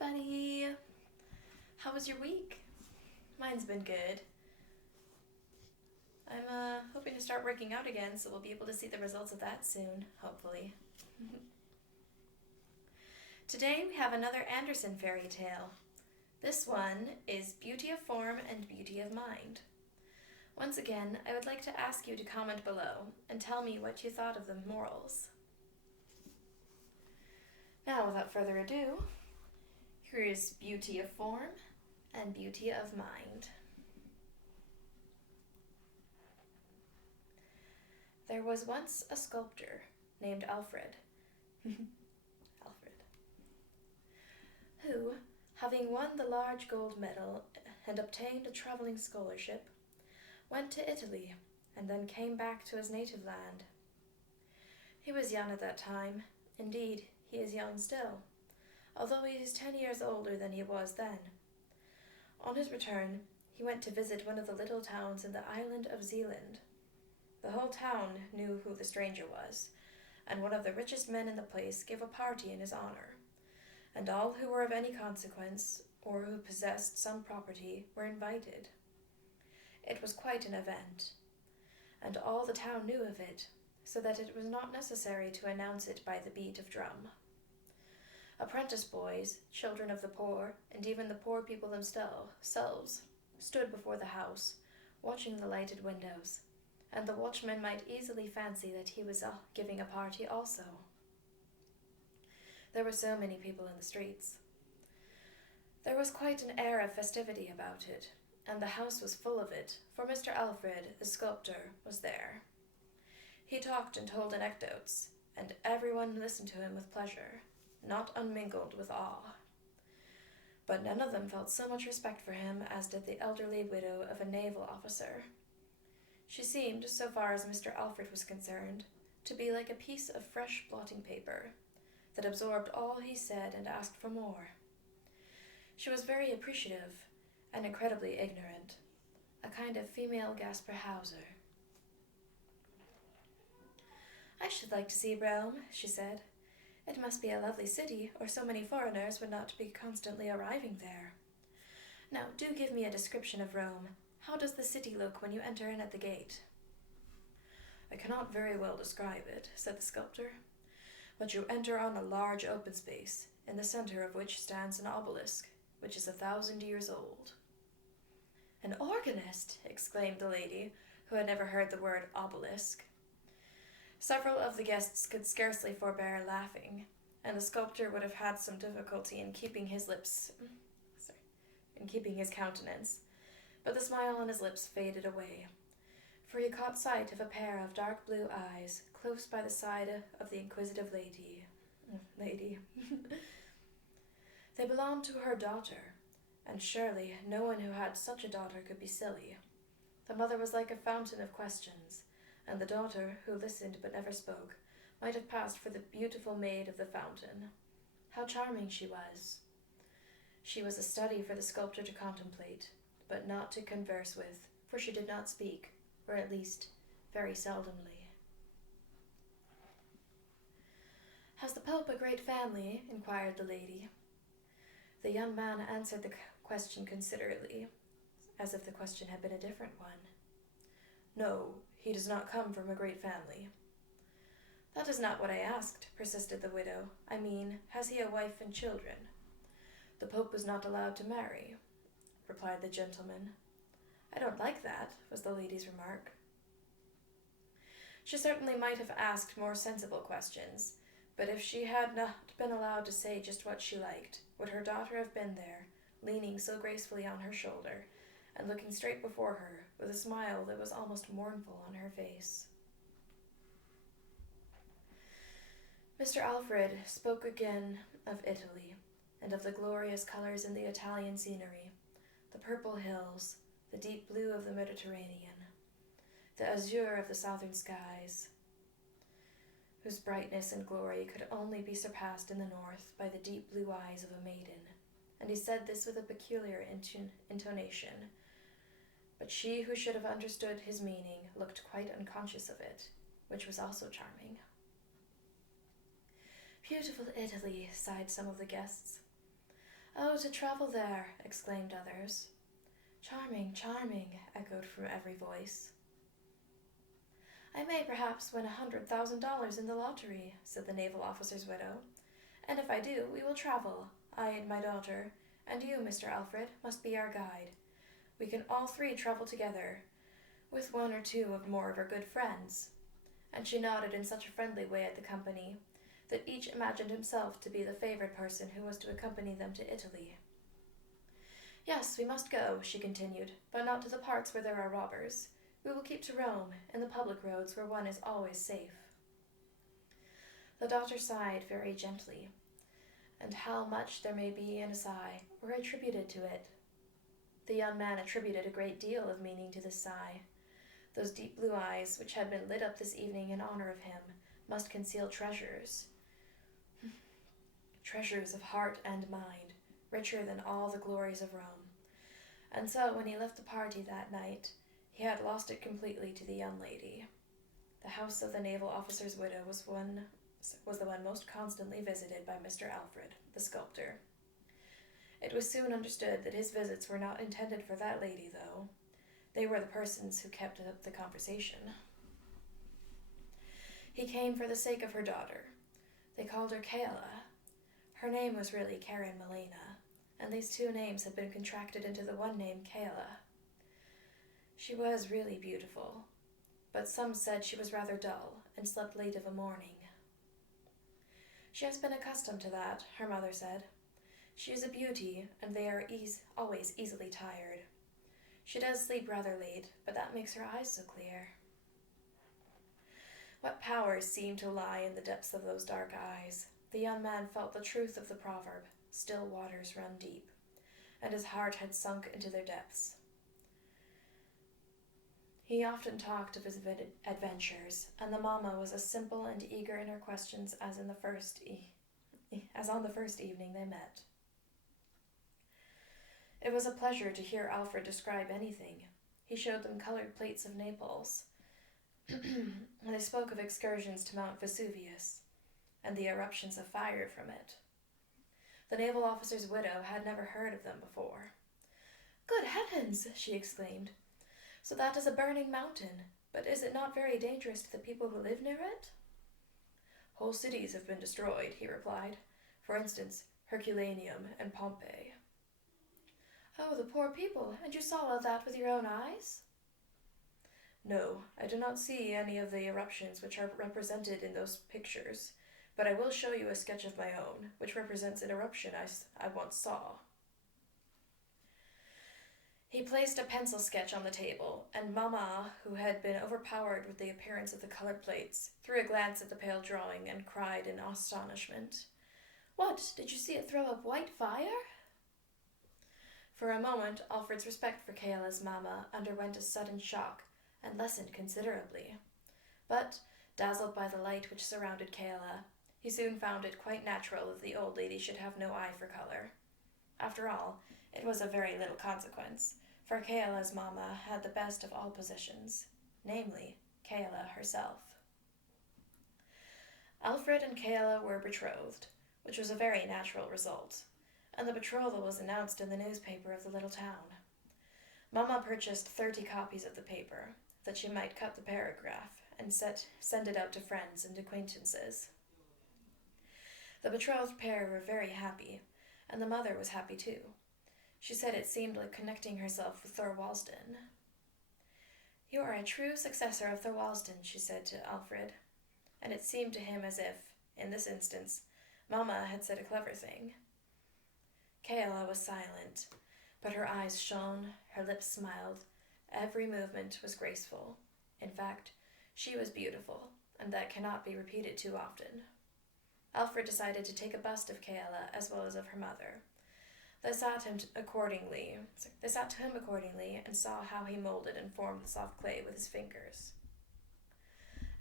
everybody! How was your week? Mine's been good. I'm hoping to start working out again, so we'll be able to see the results of that soon, hopefully. Today we have another Andersen fairy tale. This one is Beauty of Form and Beauty of Mind. Once again, I would like to ask you to comment below and tell me what you thought of the morals. Now, without further ado, here is Beauty of Form and Beauty of Mind. There was once a sculptor named Alfred, who, having won the large gold medal and obtained a traveling scholarship, went to Italy and then came back to his native land. He was young at that time. Indeed, he is young still, although he is 10 years older than he was then. On his return, he went to visit one of the little towns in the island of Zealand. The whole town knew who the stranger was, and one of the richest men in the place gave a party in his honor, and all who were of any consequence or who possessed some property were invited. It was quite an event, and all the town knew of it, so that it was not necessary to announce it by the beat of drum. Apprentice boys, children of the poor, and even the poor people themselves, stood before the house, watching the lighted windows, and the watchman might easily fancy that he was giving a party also. There were so many people in the streets. There was quite an air of festivity about it, and the house was full of it, for Mr. Alfred, the sculptor, was there. He talked and told anecdotes, and everyone listened to him with pleasure, not unmingled with awe. But none of them felt so much respect for him as did the elderly widow of a naval officer. She seemed, so far as Mr. Alfred was concerned, to be like a piece of fresh blotting paper that absorbed all he said and asked for more. She was very appreciative and incredibly ignorant, a kind of female Gasper Hauser. "I should like to see Rome," she said. "It must be a lovely city, or so many foreigners would not be constantly arriving there. Now, do give me a description of Rome. How does the city look when you enter in at the gate?" "I cannot very well describe it," said the sculptor, "but you enter on a large open space, in the center of which stands an obelisk, which is 1,000 years old." "An organist!" exclaimed the lady, who had never heard the word obelisk. Several of the guests could scarcely forbear laughing, and the sculptor would have had some difficulty in keeping his countenance, but the smile on his lips faded away, for he caught sight of a pair of dark blue eyes close by the side of the inquisitive lady. They belonged to her daughter, and surely no one who had such a daughter could be silly. The mother was like a fountain of questions, and the daughter, who listened but never spoke, might have passed for the beautiful maid of the fountain. How charming she was! She was a study for the sculptor to contemplate, but not to converse with, for she did not speak, or at least very seldomly. "Has the Pope a great family?" inquired the lady. The young man answered the question considerately, as if the question had been a different one. "No, he does not come from a great family." "That is not what I asked," persisted the widow. "I mean, has he a wife and children?" "The Pope was not allowed to marry," replied the gentleman. "I don't like that," was the lady's remark. She certainly might have asked more sensible questions, but if she had not been allowed to say just what she liked, would her daughter have been there, leaning so gracefully on her shoulder, and looking straight before her, with a smile that was almost mournful on her face? Mr. Alfred spoke again of Italy, and of the glorious colors in the Italian scenery, the purple hills, the deep blue of the Mediterranean, the azure of the southern skies, whose brightness and glory could only be surpassed in the north by the deep blue eyes of a maiden, and he said this with a peculiar intonation, but she who should have understood his meaning looked quite unconscious of it, which was also charming. "Beautiful Italy," sighed some of the guests. Oh, to travel there, exclaimed others. Charming, charming, echoed from every voice. I may perhaps win $100,000 in the lottery, said the naval officer's widow. And if I do, we will travel, I and my daughter, and you, Mr. Alfred, must be our guide. We can all three travel together, with one or two of more of our good friends. And she nodded in such a friendly way at the company that each imagined himself to be the favored person who was to accompany them to Italy. Yes, we must go, she continued, but not to the parts where there are robbers. We will keep to Rome, in the public roads where one is always safe. The daughter sighed very gently, and how much there may be in a sigh were attributed to it. The young man attributed a great deal of meaning to this sigh. Those deep blue eyes, which had been lit up this evening in honor of him, must conceal treasures. Treasures of heart and mind, richer than all the glories of Rome. And so, when he left the party that night, he had lost it completely to the young lady. The house of the naval officer's widow was the one most constantly visited by Mr. Alfred, the sculptor. It was soon understood that his visits were not intended for that lady, though. They were the persons who kept up the conversation. He came for the sake of her daughter. They called her Kayla. Her name was really Karen Milena, and these two names had been contracted into the one name Kayla. She was really beautiful, but some said she was rather dull and slept late of a morning. She has been accustomed to that, her mother said. She is a beauty, and they are always easily tired. She does sleep rather late, but that makes her eyes so clear. What powers seemed to lie in the depths of those dark eyes? The young man felt the truth of the proverb, still waters run deep, and his heart had sunk into their depths. He often talked of his adventures, and the mamma was as simple and eager in her questions as on the first evening they met. It was a pleasure to hear Alfred describe anything. He showed them colored plates of Naples, and they spoke of excursions to Mount Vesuvius, and the eruptions of fire from it. The naval officer's widow had never heard of them before. Good heavens, she exclaimed. So that is a burning mountain, but is it not very dangerous to the people who live near it? Whole cities have been destroyed, he replied. For instance, Herculaneum and Pompeii. Oh, the poor people, and you saw all that with your own eyes? No, I do not see any of the eruptions which are represented in those pictures, but I will show you a sketch of my own, which represents an eruption I once saw. He placed a pencil sketch on the table, and Mamma, who had been overpowered with the appearance of the colored plates, threw a glance at the pale drawing and cried in astonishment, What, did you see it throw up white fire? For a moment, Alfred's respect for Kayla's mamma underwent a sudden shock, and lessened considerably. But, dazzled by the light which surrounded Kayla, he soon found it quite natural that the old lady should have no eye for color. After all, it was of very little consequence, for Kayla's mamma had the best of all positions, namely, Kayla herself. Alfred and Kayla were betrothed, which was a very natural result, and the betrothal was announced in the newspaper of the little town. Mamma purchased 30 copies of the paper, that she might cut the paragraph and send it out to friends and acquaintances. The betrothed pair were very happy, and the mother was happy too. She said it seemed like connecting herself with Thorwaldsen. You are a true successor of Thorwaldsen, she said to Alfred, and it seemed to him as if, in this instance, Mamma had said a clever thing. Kayla was silent, but her eyes shone, her lips smiled, every movement was graceful. In fact, she was beautiful, and that cannot be repeated too often. Alfred decided to take a bust of Kayla as well as of her mother. They sat to him accordingly and saw how he molded and formed the soft clay with his fingers.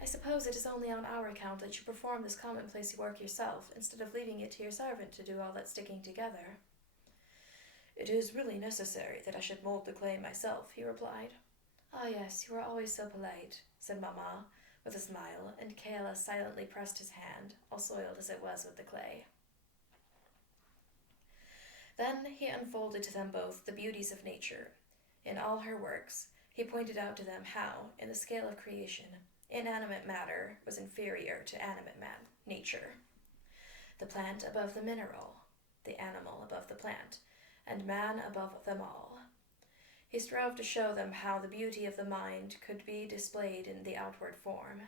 I suppose it is only on our account that you perform this commonplace work yourself, instead of leaving it to your servant to do all that sticking together. It is really necessary that I should mold the clay myself, he replied. Ah, yes, you are always so polite, said Mamma, with a smile, and Kayla silently pressed his hand, all soiled as it was with the clay. Then he unfolded to them both the beauties of nature. In all her works, he pointed out to them how, in the scale of creation, inanimate matter was inferior to animate nature. The plant above the mineral, the animal above the plant, and man above them all. He strove to show them how the beauty of the mind could be displayed in the outward form,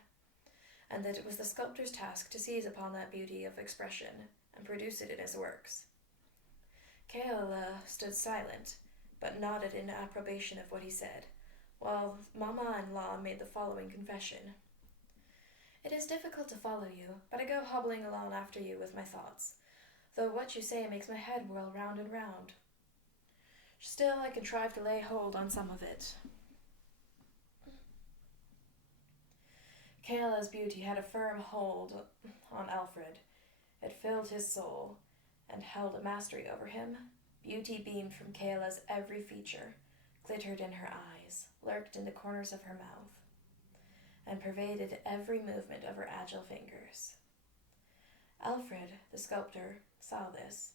and that it was the sculptor's task to seize upon that beauty of expression and produce it in his works. Keala stood silent, but nodded in approbation of what he said, while Mama-in-law made the following confession. It is difficult to follow you, but I go hobbling along after you with my thoughts, though what you say makes my head whirl round and round. Still, I contrive to lay hold on some of it. Keala's beauty had a firm hold on Alfred. It filled his soul and held a mastery over him. Beauty beamed from Keala's every feature, glittered in her eyes, lurked in the corners of her mouth, and pervaded every movement of her agile fingers. Alfred, the sculptor, saw this.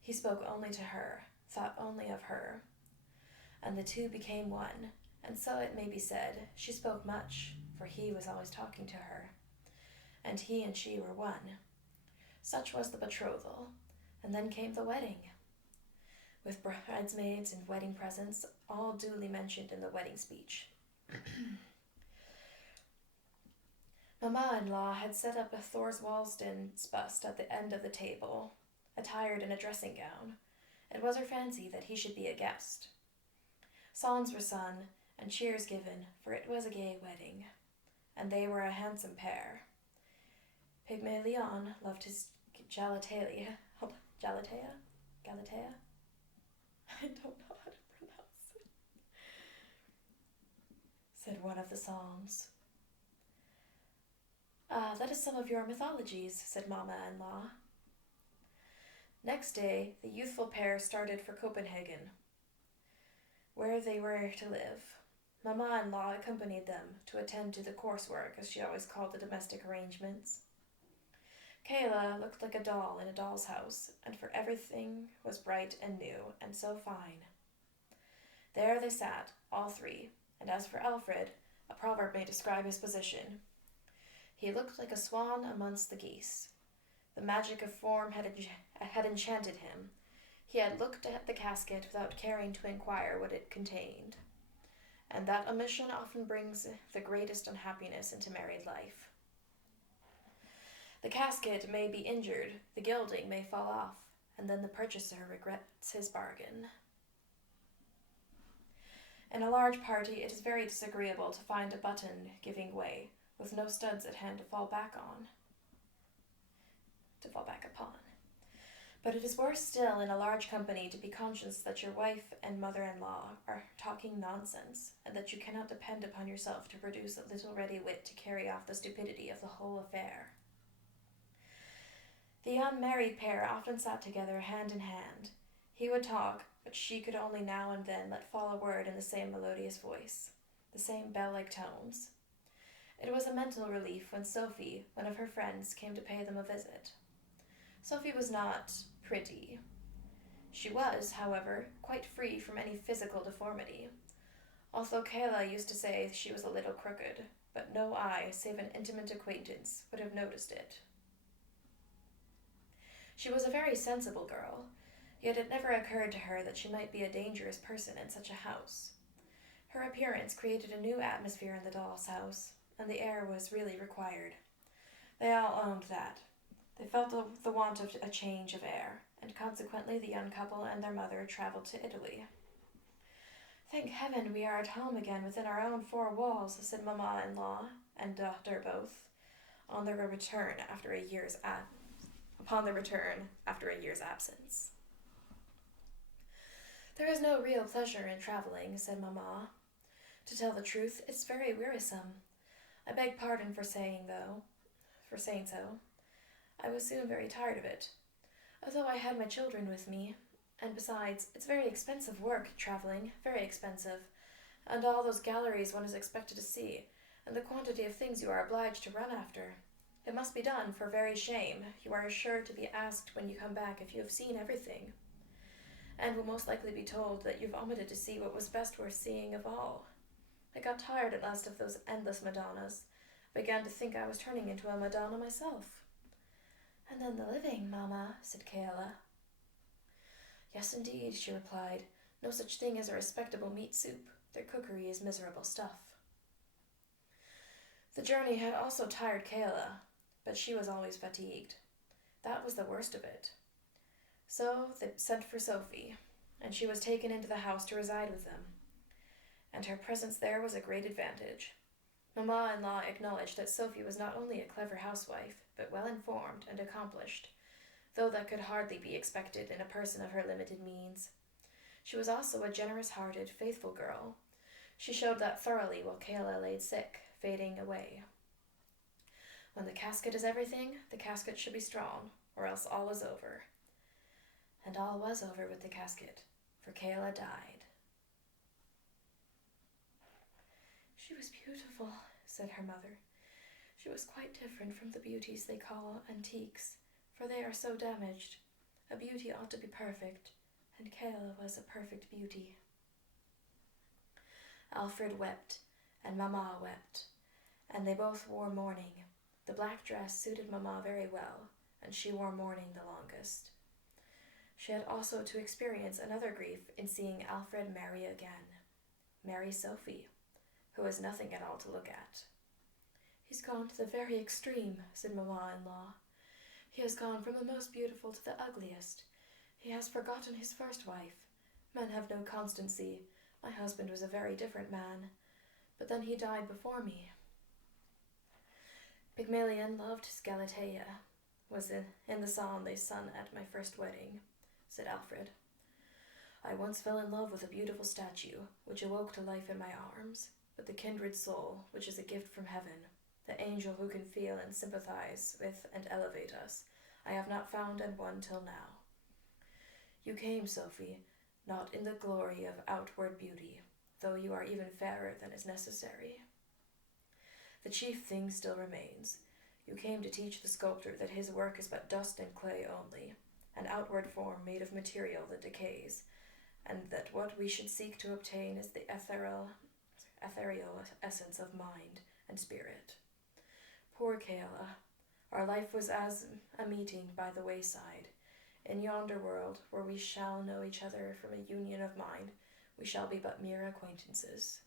He spoke only to her, thought only of her, and the two became one, and so it may be said, she spoke much, for he was always talking to her, and he and she were one. Such was the betrothal, and then came the wedding, with bridesmaids and wedding presents, all duly mentioned in the wedding speech. Mamma-in-law had set up a Thorwaldsen's bust at the end of the table, attired in a dressing gown. It was her fancy that he should be a guest. Songs were sung and cheers given, for it was a gay wedding, and they were a handsome pair. Pygmalion loved his Galatea? I don't know how to pronounce it, said one of the songs. Ah, that is some of your mythologies, said Mamma-in-law. Next day, the youthful pair started for Copenhagen, where they were to live. Mamma-in-law accompanied them to attend to the coursework, as she always called the domestic arrangements. Keala looked like a doll in a doll's house, and for everything was bright and new, and so fine. There they sat, all three, and as for Alfred, a proverb may describe his position. He looked like a swan amongst the geese. The magic of form had enchanted him. He had looked at the casket without caring to inquire what it contained, and that omission often brings the greatest unhappiness into married life. The casket may be injured, the gilding may fall off, and then the purchaser regrets his bargain. In a large party, it is very disagreeable to find a button giving way, with no studs at hand to fall back upon. But it is worse still in a large company to be conscious that your wife and mother-in-law are talking nonsense, and that you cannot depend upon yourself to produce a little ready wit to carry off the stupidity of the whole affair. The unmarried pair often sat together hand in hand. He would talk, but she could only now and then let fall a word in the same melodious voice, the same bell-like tones. It was a mental relief when Sophie, one of her friends, came to pay them a visit. Sophie was not pretty. She was, however, quite free from any physical deformity, although Keala used to say she was a little crooked, but no eye, save an intimate acquaintance, would have noticed it. She was a very sensible girl, yet it never occurred to her that she might be a dangerous person in such a house. Her appearance created a new atmosphere in the doll's house, and the air was really required. They all owned that. They felt the want of a change of air, and consequently the young couple and their mother traveled to Italy. Thank heaven we are at home again within our own four walls, said Mamma-in-law and daughter both, upon their return after a year's absence. There is no real pleasure in traveling, said Mamma. To tell the truth, it's very wearisome. I beg pardon for saying so. I was soon very tired of it, although I had my children with me, and besides, it's very expensive work, traveling, very expensive, and all those galleries one is expected to see, and the quantity of things you are obliged to run after. It must be done, for very shame. You are sure to be asked when you come back if you have seen everything. and will most likely be told that you've omitted to see what was best worth seeing of all. I got tired at last of those endless Madonnas. I began to think I was turning into a Madonna myself. And then the living, Mamma, said Kayla. Yes, indeed, she replied. No such thing as a respectable meat soup. Their cookery is miserable stuff. The journey had also tired Kayla, but she was always fatigued. That was the worst of it. So they sent for Sophie, and she was taken into the house to reside with them. And her presence there was a great advantage. Mamma-in-law acknowledged that Sophie was not only a clever housewife, but well-informed and accomplished, though that could hardly be expected in a person of her limited means. She was also a generous-hearted, faithful girl. She showed that thoroughly while Kayla laid sick, fading away. When the casket is everything, the casket should be strong, or else all is over. And all was over with the casket, for Kayla died. She was beautiful, said her mother. She was quite different from the beauties they call antiques, for they are so damaged. A beauty ought to be perfect, and Kayla was a perfect beauty. Alfred wept, and Mamma wept, and they both wore mourning. The black dress suited Mamma very well, and she wore mourning the longest. She had also to experience another grief in seeing Alfred marry again. Marry Sophie, who was nothing at all to look at. He's gone to the very extreme, said Mamma-in-law. He has gone from the most beautiful to the ugliest. He has forgotten his first wife. Men have no constancy. My husband was a very different man, but then he died before me. Pygmalion loved his Galatea, was in the song they sung at my first wedding, said Alfred. I once fell in love with a beautiful statue, which awoke to life in my arms, but the kindred soul, which is a gift from heaven, the angel who can feel and sympathize with and elevate us, I have not found and won till now. You came, Sophie, not in the glory of outward beauty, though you are even fairer than is necessary. The chief thing still remains. You came to teach the sculptor that his work is but dust and clay only, an outward form made of material that decays, and that what we should seek to obtain is the ethereal essence of mind and spirit. Poor Kayla, our life was as a meeting by the wayside. In yonder world, where we shall know each other from a union of mind, we shall be but mere acquaintances.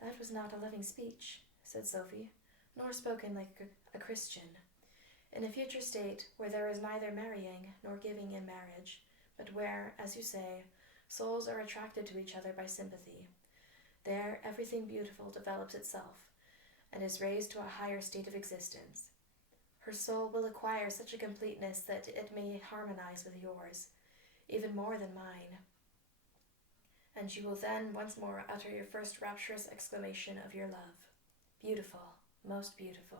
That was not a living speech, said Sophie, nor spoken like a Christian. In a future state, where there is neither marrying nor giving in marriage, but where, as you say, souls are attracted to each other by sympathy, there everything beautiful develops itself, and is raised to a higher state of existence. Her soul will acquire such a completeness that it may harmonize with yours, even more than mine. And you will then once more utter your first rapturous exclamation of your love. Beautiful, most beautiful.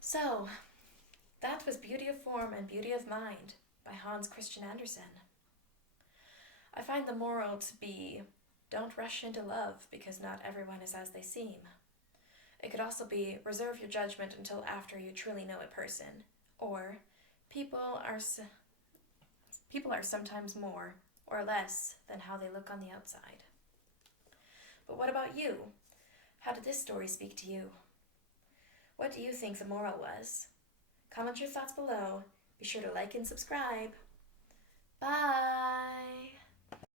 So, that was Beauty of Form and Beauty of Mind by Hans Christian Andersen. I find the moral to be, don't rush into love because not everyone is as they seem. It could also be, reserve your judgment until after you truly know a person. Or, people are sometimes more or less than how they look on the outside. But what about you? How did this story speak to you? What do you think the moral was? Comment your thoughts below. Be sure to like and subscribe. Bye!